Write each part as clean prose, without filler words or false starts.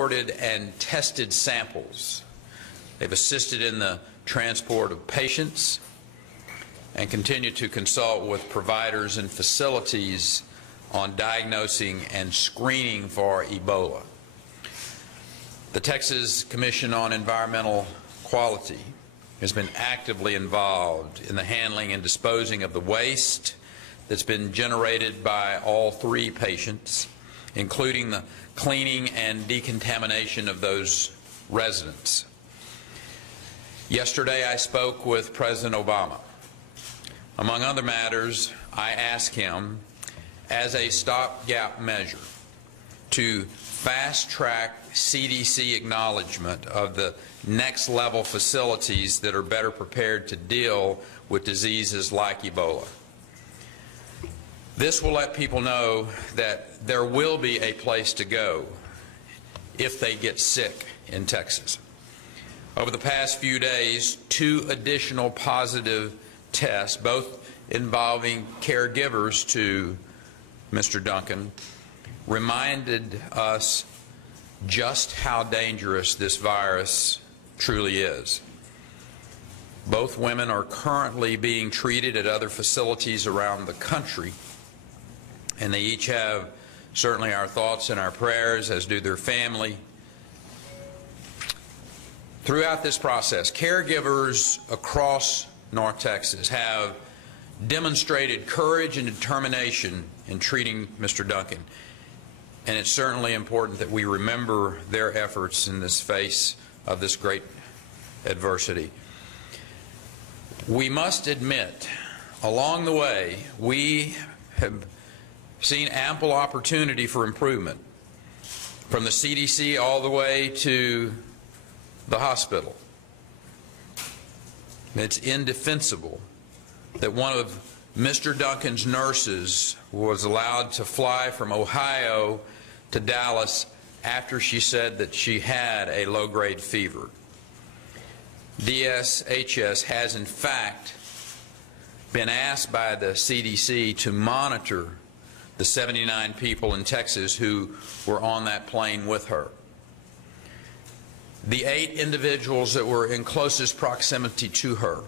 And tested samples. They've assisted in the transport of patients and continue to consult with providers and facilities on diagnosing and screening for Ebola. The Texas Commission on Environmental Quality has been actively involved in the handling and disposing of the waste that's been generated by all three patients, including the cleaning and decontamination of those residents. Yesterday I spoke with President Obama. Among other matters, I asked him, as a stopgap measure, to fast-track CDC acknowledgement of the next-level facilities that are better prepared to deal with diseases like Ebola. This will let people know that there will be a place to go if they get sick in Texas. Over the past few days, 2 additional positive tests, both involving caregivers to Mr. Duncan, reminded us just how dangerous this virus truly is. Both women are currently being treated at other facilities around the country, and they each have certainly our thoughts and our prayers, as do their family. Throughout this process, caregivers across North Texas have demonstrated courage and determination in treating Mr. Duncan, and it's certainly important that we remember their efforts in this face of this great adversity. We must admit, along the way, we have seen ample opportunity for improvement, from the CDC all the way to the hospital. It's indefensible that one of Mr. Duncan's nurses was allowed to fly from Ohio to Dallas after she said that she had a low-grade fever. DSHS has in fact been asked by the CDC to monitor the 79 people in Texas who were on that plane with her. The 8 individuals that were in closest proximity to her,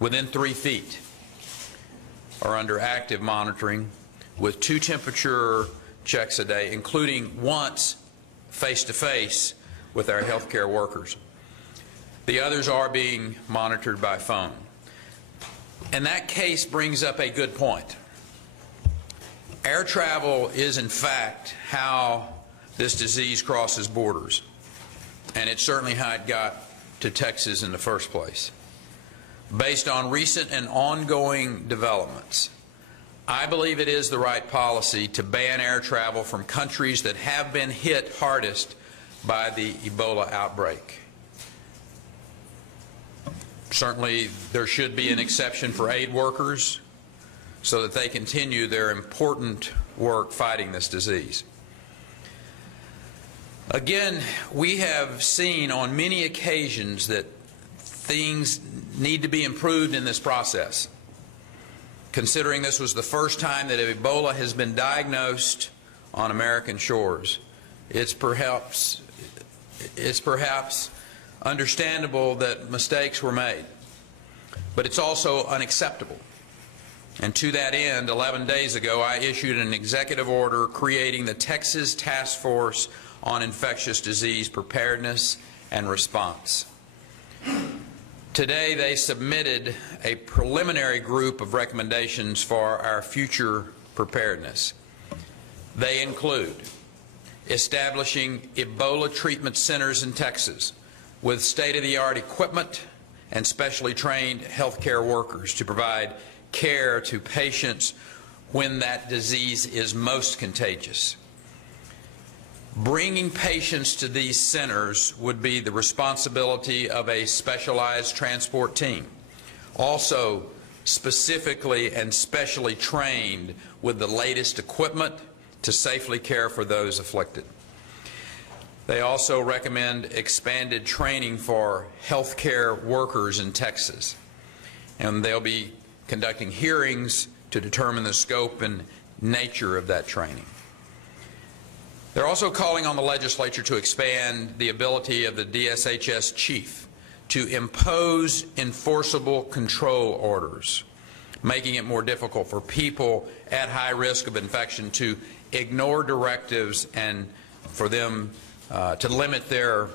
within 3 feet, are under active monitoring with 2 temperature checks a day, including once face-to-face with our healthcare workers. The others are being monitored by phone. And that case brings up a good point. Air travel is, in fact, how this disease crosses borders, and it's certainly how it got to Texas in the first place. Based on recent and ongoing developments, I believe it is the right policy to ban air travel from countries that have been hit hardest by the Ebola outbreak. Certainly, there should be an exception for aid workers so that they continue their important work fighting this disease. Again, we have seen on many occasions that things need to be improved in this process. Considering this was the first time that Ebola has been diagnosed on American shores, it's perhaps understandable that mistakes were made, but it's also unacceptable. And to that end, 11 days ago, I issued an executive order creating the Texas Task Force on Infectious Disease Preparedness and Response. Today, they submitted a preliminary group of recommendations for our future preparedness. They include establishing Ebola treatment centers in Texas with state-of-the-art equipment and specially trained healthcare workers to provide care to patients when that disease is most contagious. Bringing patients to these centers would be the responsibility of a specialized transport team, also specifically and specially trained with the latest equipment to safely care for those afflicted. They also recommend expanded training for healthcare workers in Texas, and they'll be conducting hearings to determine the scope and nature of that training. They're also calling on the legislature to expand the ability of the DSHS chief to impose enforceable control orders, making it more difficult for people at high risk of infection to ignore directives and for them to limit their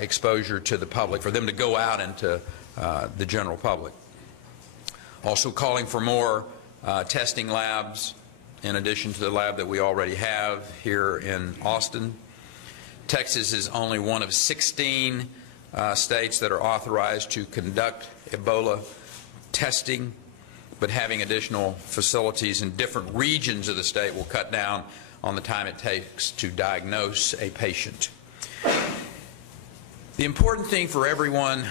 exposure to the public, for them to go out into the general public. Also calling for more testing labs in addition to the lab that we already have here in Austin. Texas is only one of 16 states that are authorized to conduct Ebola testing, but having additional facilities in different regions of the state will cut down on the time it takes to diagnose a patient. The important thing for everyone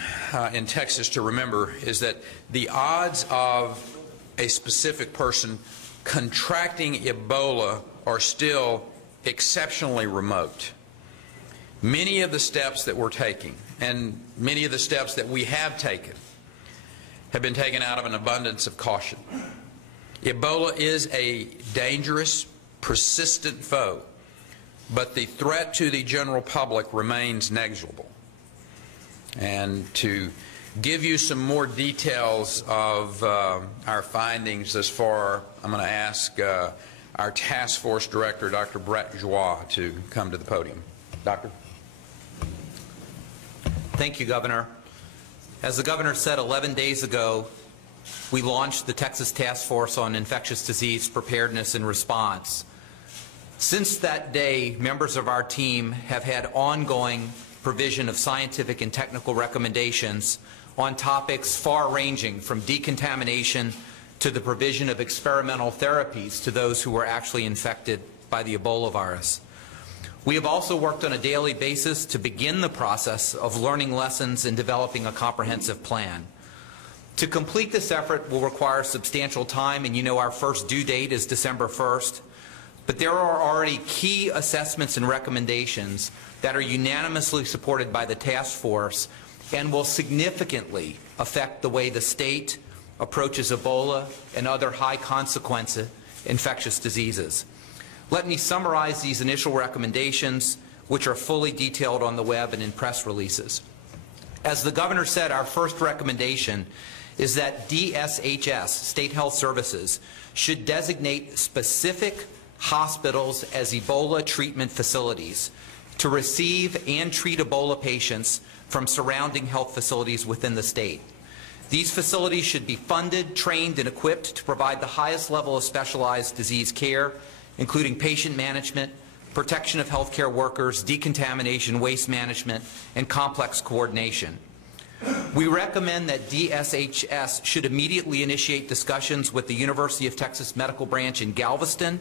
in Texas to remember is that the odds of a specific person contracting Ebola are still exceptionally remote. Many of the steps that we're taking, and many of the steps that we have taken, have been taken out of an abundance of caution. Ebola is a dangerous, persistent foe, but the threat to the general public remains negligible. And to give you some more details of our findings thus far, I'm going to ask our task force director, Dr. Brett Joie, to come to the podium. Doctor? Thank you, Governor. As the Governor said 11 days ago, we launched the Texas Task Force on Infectious Disease Preparedness and Response. Since that day, members of our team have had ongoing provision of scientific and technical recommendations on topics far-ranging from decontamination to the provision of experimental therapies to those who were actually infected by the Ebola virus. We have also worked on a daily basis to begin the process of learning lessons and developing a comprehensive plan. To complete this effort will require substantial time, and you know our first due date is December 1st. But there are already key assessments and recommendations that are unanimously supported by the task force and will significantly affect the way the state approaches Ebola and other high-consequence infectious diseases. Let me summarize these initial recommendations, which are fully detailed on the web and in press releases. As the Governor said, our first recommendation is that DSHS, State Health Services, should designate specific hospitals as Ebola treatment facilities to receive and treat Ebola patients from surrounding health facilities within the state. These facilities should be funded, trained, and equipped to provide the highest level of specialized disease care, including patient management, protection of healthcare workers, decontamination, waste management, and complex coordination. We recommend that DSHS should immediately initiate discussions with the University of Texas Medical Branch in Galveston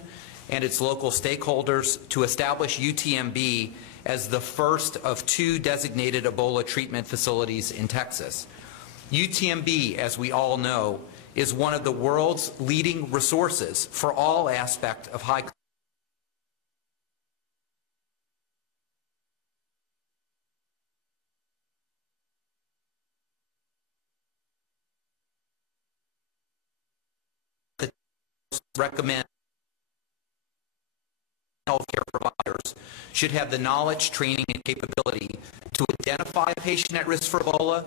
and its local stakeholders to establish UTMB as the first of 2 designated Ebola treatment facilities in Texas. UTMB, as we all know, is one of the world's leading resources for all aspects of high recommend healthcare providers should have the knowledge, training, and capability to identify a patient at risk for Ebola,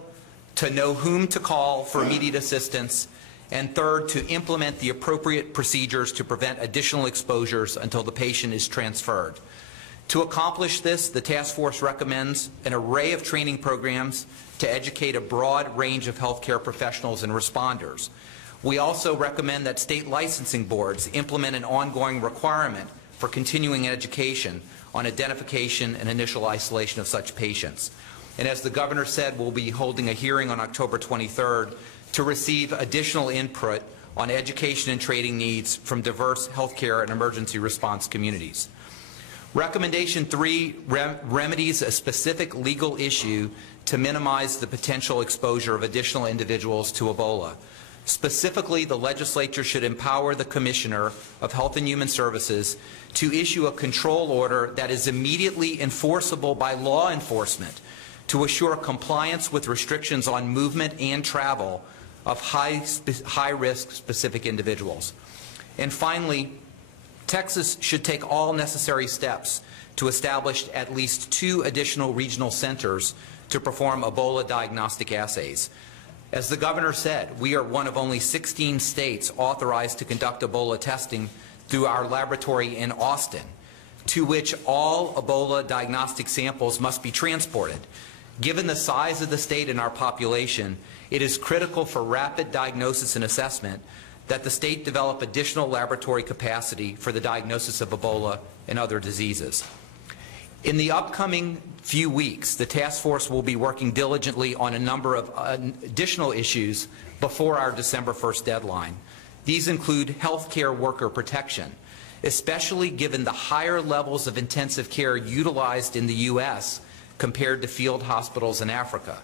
to know whom to call for immediate assistance, and third, to implement the appropriate procedures to prevent additional exposures until the patient is transferred. To accomplish this, the task force recommends an array of training programs to educate a broad range of healthcare professionals and responders. We also recommend that state licensing boards implement an ongoing requirement for continuing education on identification and initial isolation of such patients. And as the Governor said, we'll be holding a hearing on October 23rd to receive additional input on education and training needs from diverse healthcare and emergency response communities. Recommendation 3 remedies a specific legal issue to minimize the potential exposure of additional individuals to Ebola. Specifically, the legislature should empower the Commissioner of Health and Human Services to issue a control order that is immediately enforceable by law enforcement to assure compliance with restrictions on movement and travel of high-risk specific individuals. And finally, Texas should take all necessary steps to establish at least 2 additional regional centers to perform Ebola diagnostic assays. As the governor said, we are one of only 16 states authorized to conduct Ebola testing through our laboratory in Austin, to which all Ebola diagnostic samples must be transported. Given the size of the state and our population, it is critical for rapid diagnosis and assessment that the state develop additional laboratory capacity for the diagnosis of Ebola and other diseases. In the upcoming few weeks, the task force will be working diligently on a number of additional issues before our December 1st deadline. These include healthcare worker protection, especially given the higher levels of intensive care utilized in the U.S. compared to field hospitals in Africa.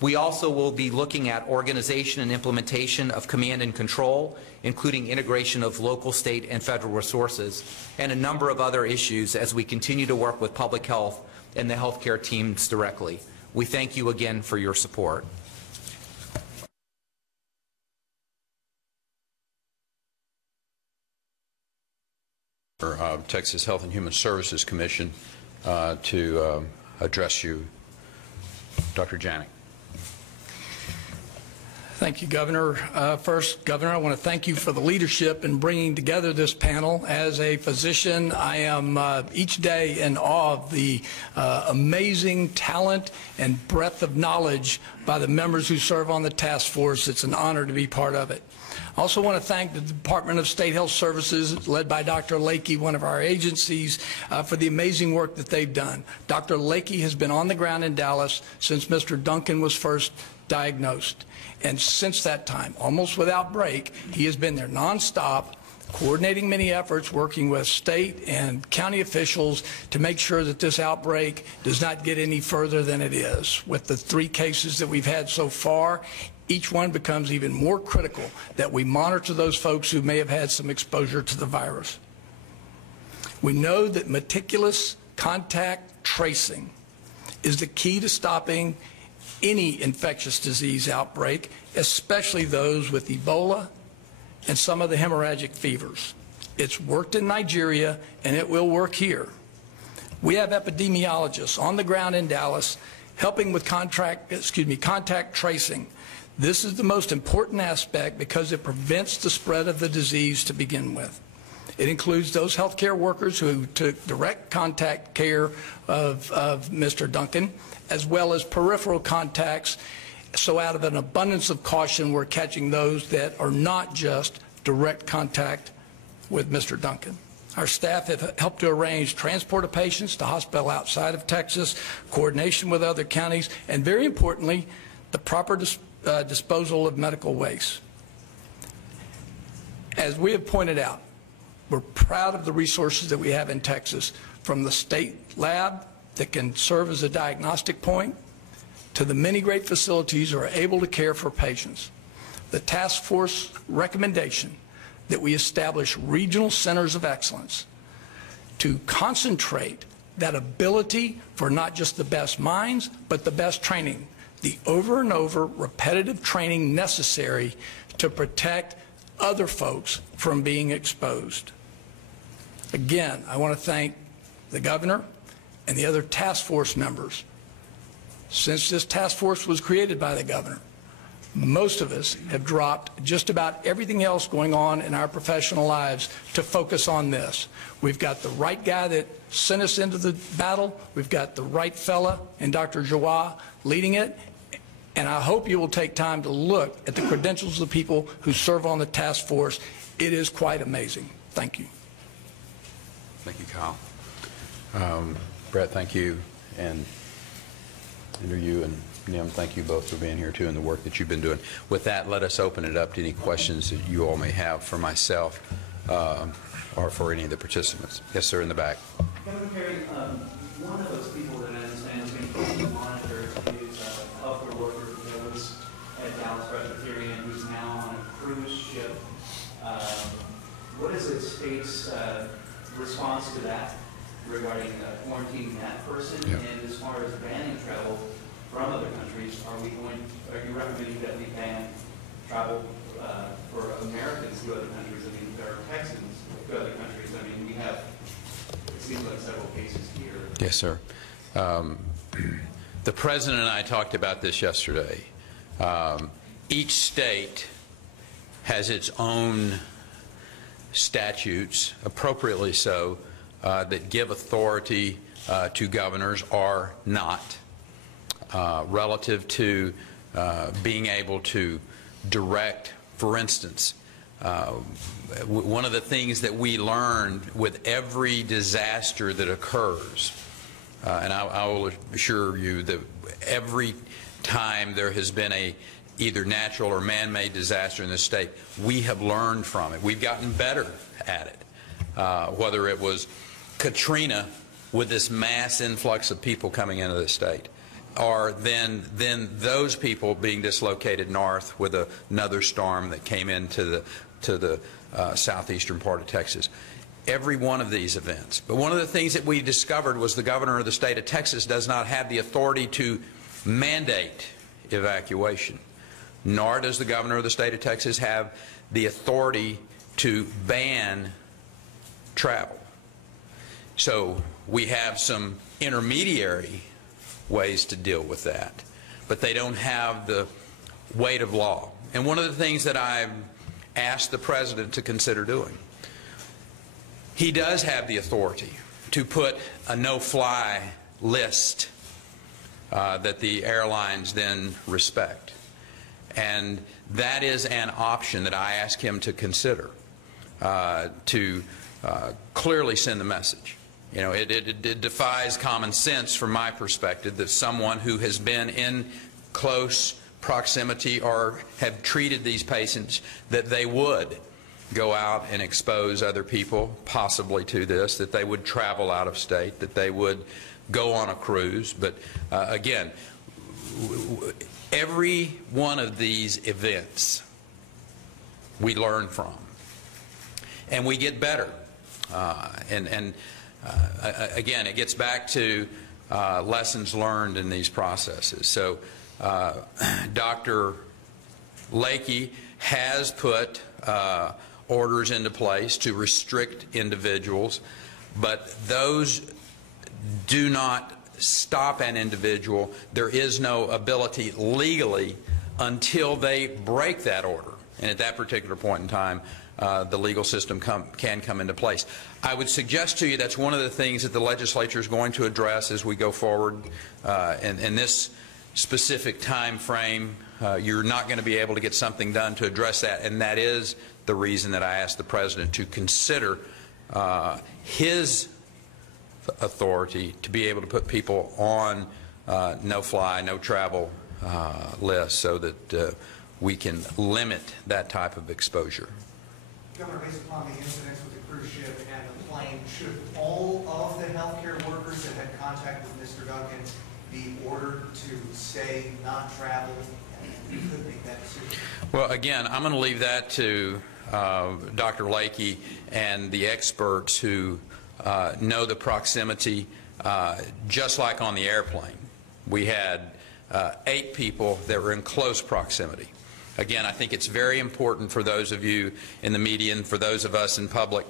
We also will be looking at organization and implementation of command and control, including integration of local, state, and federal resources, and a number of other issues as we continue to work with public health and the healthcare teams directly. We thank you again for your support. Texas Health and Human Services Commission to address you. Dr. Janik. Thank you, Governor. First, Governor, I want to thank you for the leadership in bringing together this panel. As a physician, I am each day in awe of the amazing talent and breadth of knowledge by the members who serve on the task force. It's an honor to be part of it. I also want to thank the Department of State Health Services, led by Dr. Lakey, one of our agencies, for the amazing work that they've done. Dr. Lakey has been on the ground in Dallas since Mr. Duncan was first diagnosed. And since that time, almost without break, he has been there nonstop, coordinating many efforts, working with state and county officials to make sure that this outbreak does not get any further than it is. With the 3 cases that we've had so far, each one becomes even more critical that we monitor those folks who may have had some exposure to the virus. We know that meticulous contact tracing is the key to stopping any infectious disease outbreak, especially those with Ebola and some of the hemorrhagic fevers. It's worked in Nigeria, and it will work here. We have epidemiologists on the ground in Dallas helping with contact tracing. This is the most important aspect because it prevents the spread of the disease to begin with. It includes those healthcare workers who took direct contact care of Mr. Duncan, as well as peripheral contacts. So out of an abundance of caution, we're catching those that are not just direct contact with Mr. Duncan. Our staff have helped to arrange transport of patients to hospital outside of Texas, coordination with other counties, and very importantly, the proper disposal of medical waste. As we have pointed out, we're proud of the resources that we have in Texas, from the state lab that can serve as a diagnostic point to the many great facilities that are able to care for patients. The task force recommendation that we establish regional centers of excellence to concentrate that ability for not just the best minds, but the best training, the over and over repetitive training necessary to protect other folks from being exposed. Again, I want to thank the governor and the other task force members. Since this task force was created by the governor, most of us have dropped just about everything else going on in our professional lives to focus on this. We've got the right guy that sent us into the battle. We've got the right fella in Dr. Jawad leading it. And I hope you will take time to look at the credentials of the people who serve on the task force. It is quite amazing. Thank you. Thank you, Kyle. Brett, thank you. And you and Nim, thank you both for being here too and the work that you've been doing. With that, let us open it up to any questions that you all may have for myself or for any of the participants. Yes, sir, in the back. Governor Perry, one of those people that I understand is being closely monitored is a healthcare worker who was at Dallas Presbyterian who's now on a cruise ship. What is the state's response to that regarding quarantining that person? Yeah. And as far as banning travel from other countries, are you recommending that we ban travel for Americans to other countries? I mean, there are Texans to other countries. I mean, it seems like several cases here. Yes, sir. The President and I talked about this yesterday. Each state has its own statutes, appropriately so, that give authority to governors or not, relative to being able to direct, for instance, one of the things that we learned with every disaster that occurs, and I will assure you that every time there has been a either natural or man-made disaster in this state, we have learned from it. We've gotten better at it. Whether it was Katrina with this mass influx of people coming into the state, or then those people being dislocated north with another storm that came into the southeastern part of Texas. Every one of these events. But one of the things that we discovered was the governor of the state of Texas does not have the authority to mandate evacuation, nor does the governor of the state of Texas have the authority to ban travel. So we have some intermediary ways to deal with that, but they don't have the weight of law. And one of the things that I've asked the President to consider doing, he does have the authority to put a no-fly list that the airlines then respect. And that is an option that I ask him to consider, to clearly send the message. You know, it defies common sense from my perspective that someone who has been in close proximity or have treated these patients, that they would go out and expose other people possibly to this, that they would travel out of state, that they would go on a cruise. But again, every one of these events we learn from, and we get better. Again, it gets back to lessons learned in these processes. So Dr. Lakey has put orders into place to restrict individuals, but those do not stop an individual. There is no ability legally until they break that order. And at that particular point in time, the legal system can come into place. I would suggest to you that's one of the things that the legislature is going to address as we go forward. In this specific time frame, you're not going to be able to get something done to address that, and that is the reason that I asked the President to consider his authority to be able to put people on no-fly, no-travel lists so that we can limit that type of exposure. Governor, based upon the incidents with the cruise ship and the plane, should all of the healthcare workers that had contact with Mr. Duncan be ordered to stay, not travel? We could make that decision. Well, again, I'm going to leave that to Dr. Lakey and the experts who know the proximity. Just like on the airplane, we had 8 people that were in close proximity. Again, I think it's very important for those of you in the media and for those of us in public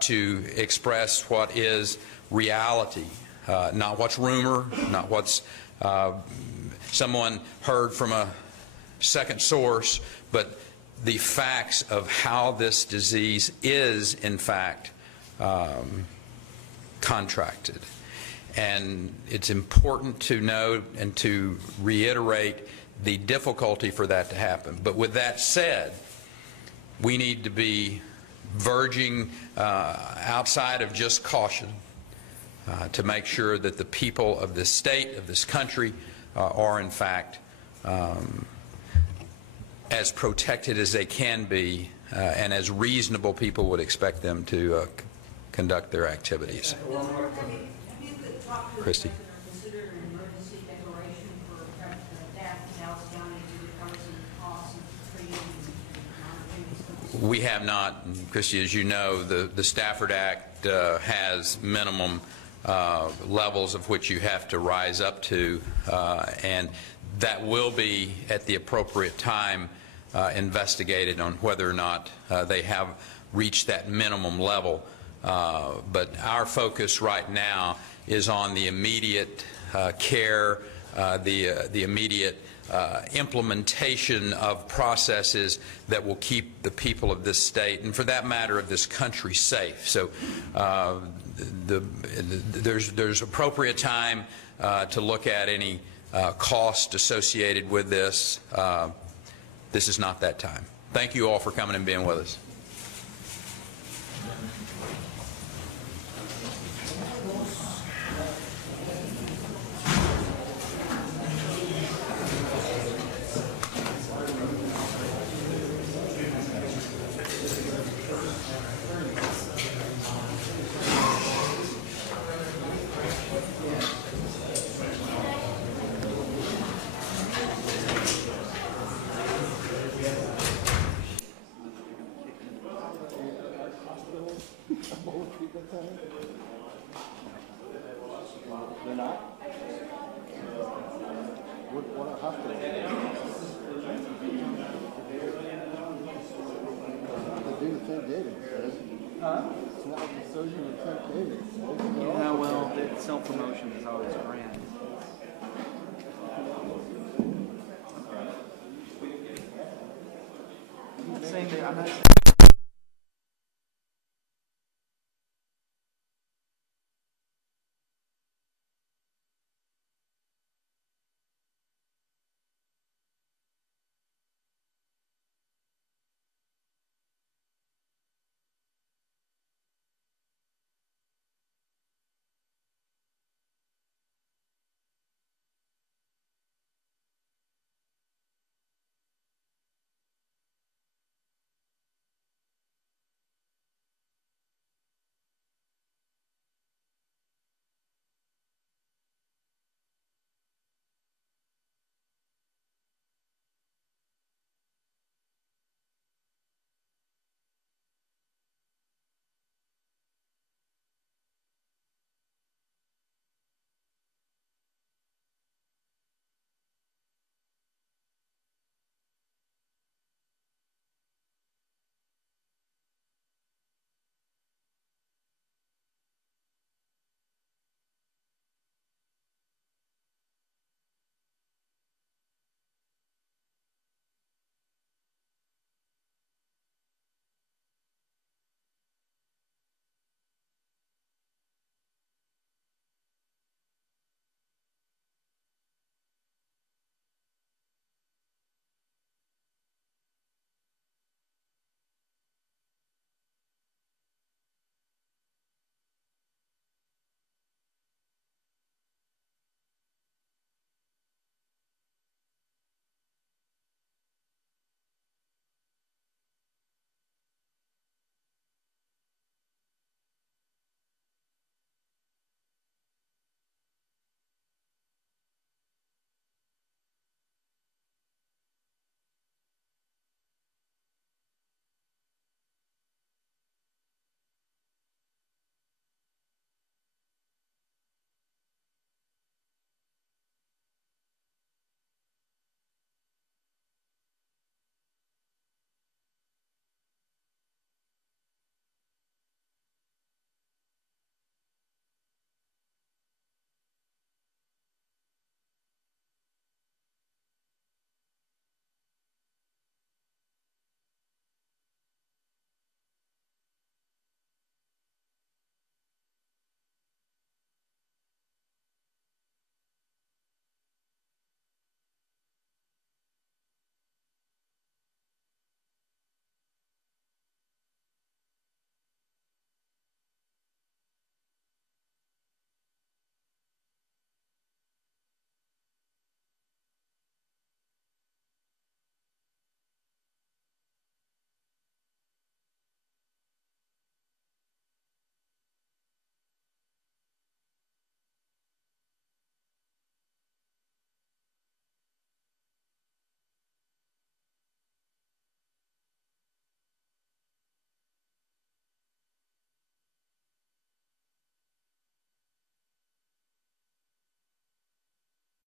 to express what is reality, not what's rumor, not what's someone heard from a second source, but the facts of how this disease is, in fact, contracted. And it's important to note and to reiterate the difficulty for that to happen. But with that said, we need to be verging outside of just caution to make sure that the people of this state, of this country, are in fact as protected as they can be and as reasonable people would expect them to conduct their activities. Christy. We have not, Christy, as you know, the Stafford Act has minimum levels of which you have to rise up to, and that will be at the appropriate time investigated on whether or not they have reached that minimum level. But our focus right now is on the immediate care, the immediate implementation of processes that will keep the people of this state, and for that matter of this country, safe. So there's appropriate time to look at any cost associated with this. This is not that time. Thank you all for coming and being with us. They're not? What a hospital? They do the same data, right? Huh? It's not like the surgeon would take data. Yeah, well, self-promotion is always grand. I'm not saying that, I'm not saying